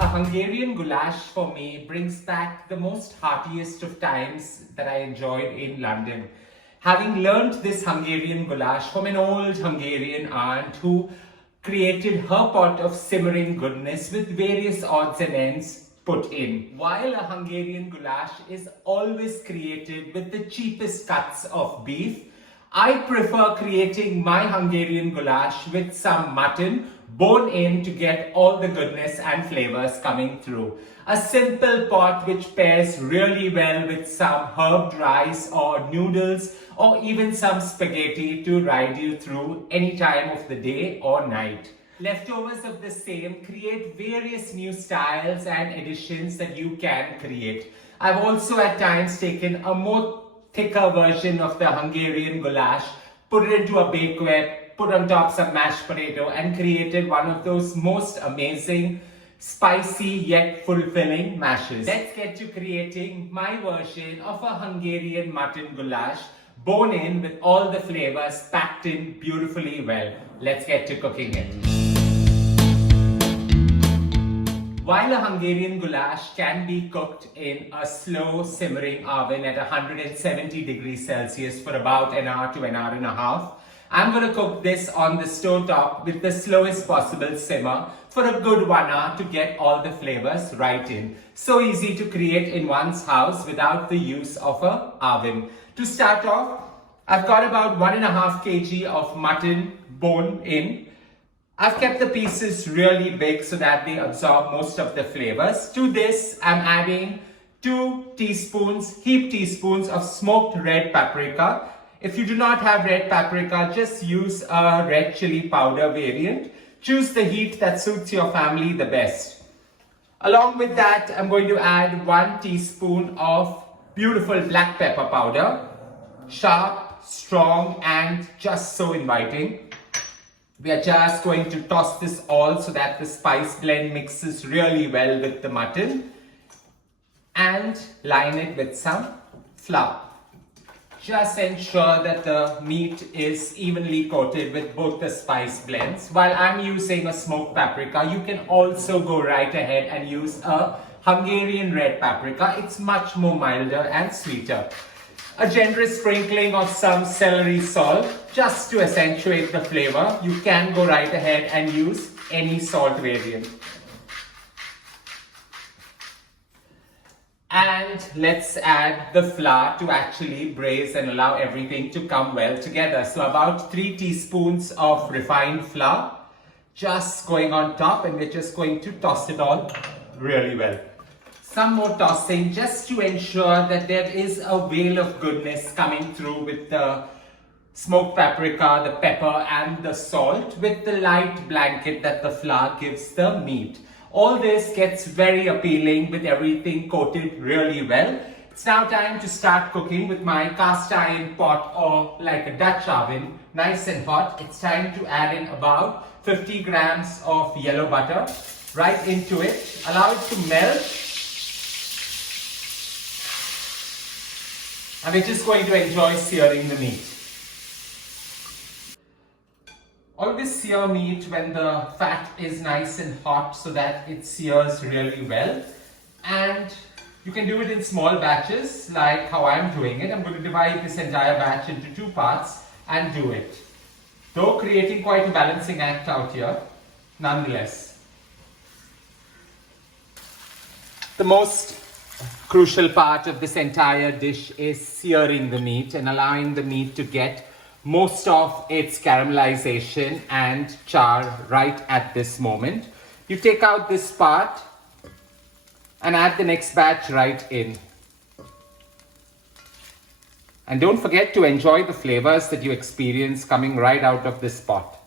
Hungarian goulash for me brings back the most heartiest of times that I enjoyed in London. Having learned this Hungarian goulash from an old Hungarian aunt who created her pot of simmering goodness with various odds and ends put in. While a Hungarian goulash is always created with the cheapest cuts of beef, I prefer creating my Hungarian goulash with some mutton bone in to get all the goodness and flavors coming through. A simple pot which pairs really well with some herbed rice or noodles or even some spaghetti to ride you through any time of the day or night. Leftovers of the same create various new styles and additions that you can create. I've also at times taken a more thicker version of the Hungarian goulash, put it into a bakeware, put on top some mashed potato and created one of those most amazing, spicy yet fulfilling mashes. Let's get to creating my version of a Hungarian mutton goulash, bone in with all the flavors packed in beautifully well. Let's get to cooking it. While a Hungarian goulash can be cooked in a slow simmering oven at 170 degrees Celsius for about an hour to an hour and a half, I'm going to cook this on the stove top with the slowest possible simmer for a good 1 hour to get all the flavors right in. So easy to create in one's house without the use of an oven. To start off, I've got about 1.5 kg of mutton bone in. I've kept the pieces really big so that they absorb most of the flavors. To this, I'm adding 2 teaspoons, heaped teaspoons of smoked red paprika. If you do not have red paprika, just use a red chili powder variant. Choose the heat that suits your family the best. Along with that, I'm going to add 1 teaspoon of beautiful black pepper powder. Sharp, strong, and just so inviting. We are just going to toss this all so that the spice blend mixes really well with the mutton. And line it with some flour. Just ensure that the meat is evenly coated with both the spice blends. While I'm using a smoked paprika, you can also go right ahead and use a Hungarian red paprika. It's much more milder and sweeter. A generous sprinkling of some celery salt just to accentuate the flavor. You can go right ahead and use any salt variant. And let's add the flour to actually braise and allow everything to come well together. So about 3 teaspoons of refined flour just going on top, and we're just going to toss it all really well. Some more tossing just to ensure that there is a veil of goodness coming through with the smoked paprika, the pepper and the salt with the light blanket that the flour gives the meat. All this gets very appealing with everything coated really well. It's now time to start cooking with my cast iron pot or like a Dutch oven, nice and hot. It's time to add in about 50 grams of yellow butter right into it. Allow it to melt. And we're just going to enjoy searing the meat. Always sear meat when the fat is nice and hot so that it sears really well. And you can do it in small batches like how I'm doing it. I'm going to divide this entire batch into 2 parts and do it. Though creating quite a balancing act out here, nonetheless. The most crucial part of this entire dish is searing the meat and allowing the meat to get most of its caramelization and char right at this moment. You take out this part and add the next batch right in. And don't forget to enjoy the flavors that you experience coming right out of this pot.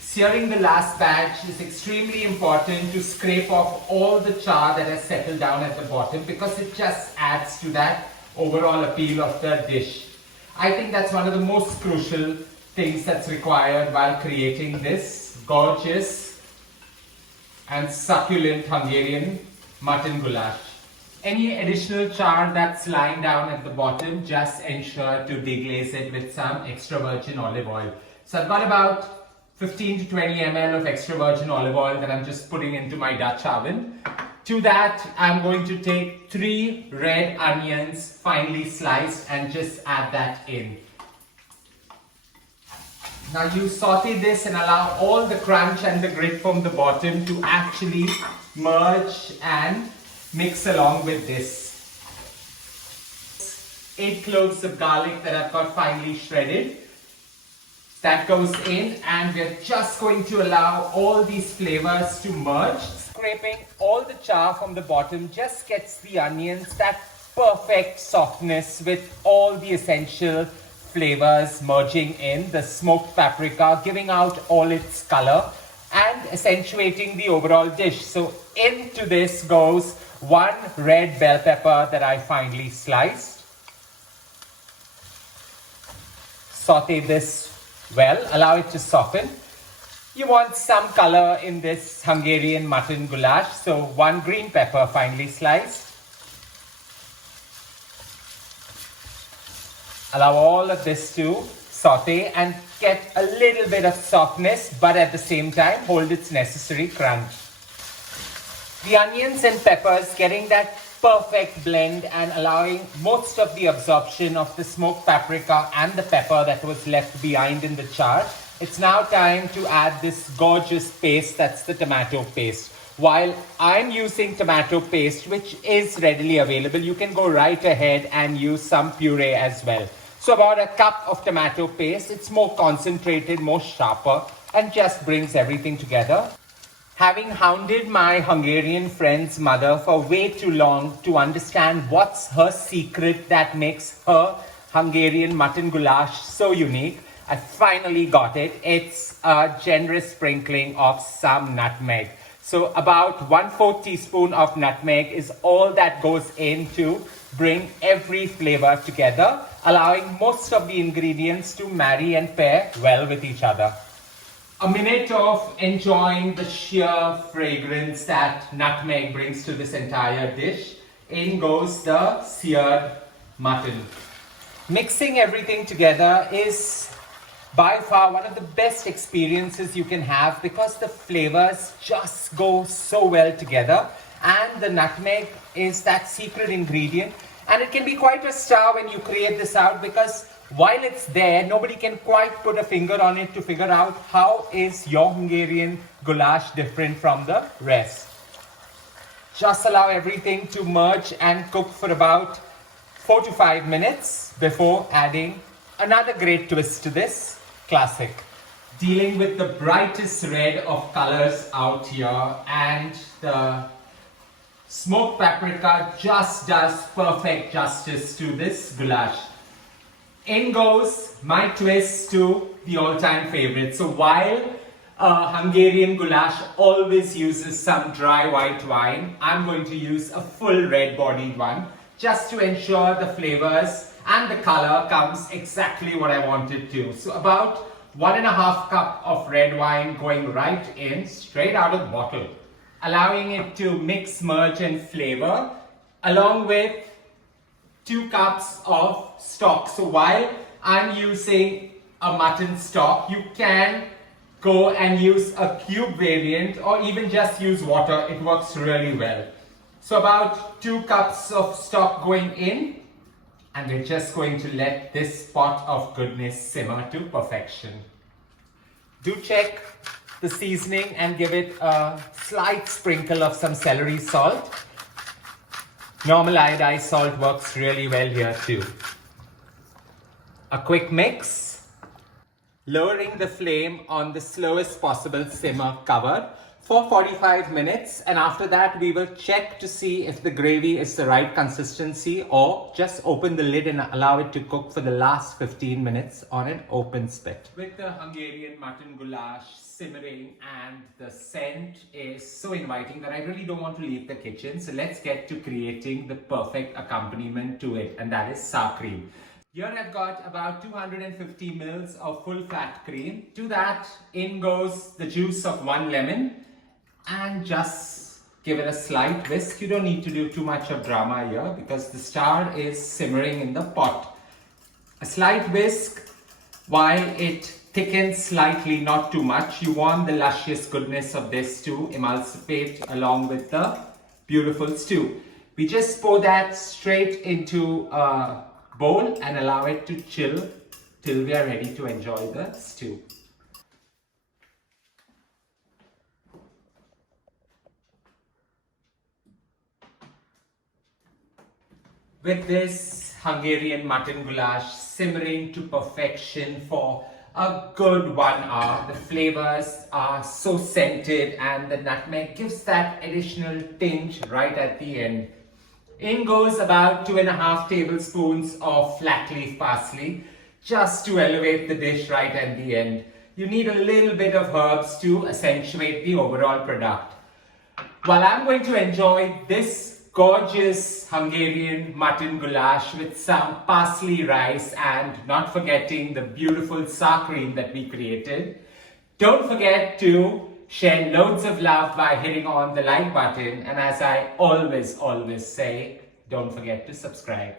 Searing the last batch is extremely important to scrape off all the char that has settled down at the bottom because it just adds to that overall appeal of the dish. I think that's one of the most crucial things that's required while creating this gorgeous and succulent Hungarian mutton goulash. Any additional char that's lying down at the bottom, just ensure to deglaze it with some extra virgin olive oil. So I've got about 15 to 20 ml of extra virgin olive oil that I'm just putting into my Dutch oven. To that, I'm going to take 3 red onions, finely sliced, and just add that in. Now you saute this and allow all the crunch and the grit from the bottom to actually merge and mix along with this. 8 cloves of garlic that I've got finely shredded. That goes in, and we're just going to allow all these flavors to merge. Scraping all the char from the bottom just gets the onions that perfect softness with all the essential flavors merging in. The smoked paprika giving out all its color and accentuating the overall dish. So into this goes 1 red bell pepper that I finely sliced. Saute this well, allow it to soften. You want some color in this Hungarian mutton goulash, so 1 green pepper finely sliced. Allow all of this to saute and get a little bit of softness, but at the same time hold its necessary crunch. The onions and peppers getting that perfect blend and allowing most of the absorption of the smoked paprika and the pepper that was left behind in the char. It's now time to add this gorgeous paste, that's the tomato paste. While I'm using tomato paste, which is readily available, you can go right ahead and use some puree as well. So about a cup of tomato paste. It's more concentrated, more sharper, and just brings everything together. Having hounded my Hungarian friend's mother for way too long to understand what's her secret that makes her Hungarian mutton goulash so unique, I finally got it. It's a generous sprinkling of some nutmeg. So about 1/4 teaspoon of nutmeg is all that goes in to bring every flavor together, allowing most of the ingredients to marry and pair well with each other. A minute of enjoying the sheer fragrance that nutmeg brings to this entire dish. In goes the seared mutton. Mixing everything together is by far one of the best experiences you can have because the flavors just go so well together, and the nutmeg is that secret ingredient, and it can be quite a star when you create this out because while it's there, nobody can quite put a finger on it to figure out how is your Hungarian goulash different from the rest. Just allow everything to merge and cook for about 4 to 5 minutes before adding another great twist to this classic. Dealing with the brightest red of colors out here, and the smoked paprika just does perfect justice to this goulash. In goes my twist to the all-time favorite. So while Hungarian goulash always uses some dry white wine, I'm going to use a full red-bodied one just to ensure the flavors and the color comes exactly what I want it to. So about 1.5 cup of red wine going right in, straight out of the bottle, allowing it to mix, merge and flavor, along with 2 cups of stock. So while I'm using a mutton stock, you can go and use a cube variant or even just use water. It works really well. So about 2 cups of stock going in, and we're just going to let this pot of goodness simmer to perfection. Do check the seasoning and give it a slight sprinkle of some celery salt. Normal iodized salt works really well here too. A quick mix, lowering the flame on the slowest possible simmer cover for 45 minutes, and after that we will check to see if the gravy is the right consistency, or just open the lid and allow it to cook for the last 15 minutes on an open spit. With the Hungarian mutton goulash simmering and the scent is so inviting that I really don't want to leave the kitchen. So let's get to creating the perfect accompaniment to it, and that is sour cream. Here I've got about 250 mils of full fat cream. To that in goes the juice of 1 lemon and just Give it a slight whisk. You don't need to do too much of drama here because the star is simmering in the pot. A slight whisk while it thickens slightly, not too much. You want the luscious goodness of this to emulsify along with the beautiful stew. We just pour that straight into a bowl and allow it to chill till we are ready to enjoy the stew. With this Hungarian mutton goulash simmering to perfection for a good 1 hour, the flavors are so scented and the nutmeg gives that additional tinge right at the end. In goes about 2.5 tablespoons of flat leaf parsley just to elevate the dish right at the end. You need a little bit of herbs to accentuate the overall product. While I'm going to enjoy this gorgeous Hungarian mutton goulash with some parsley rice and not forgetting the beautiful sour cream that we created, don't forget to share loads of love by hitting on the like button, and as I always say, don't forget to subscribe.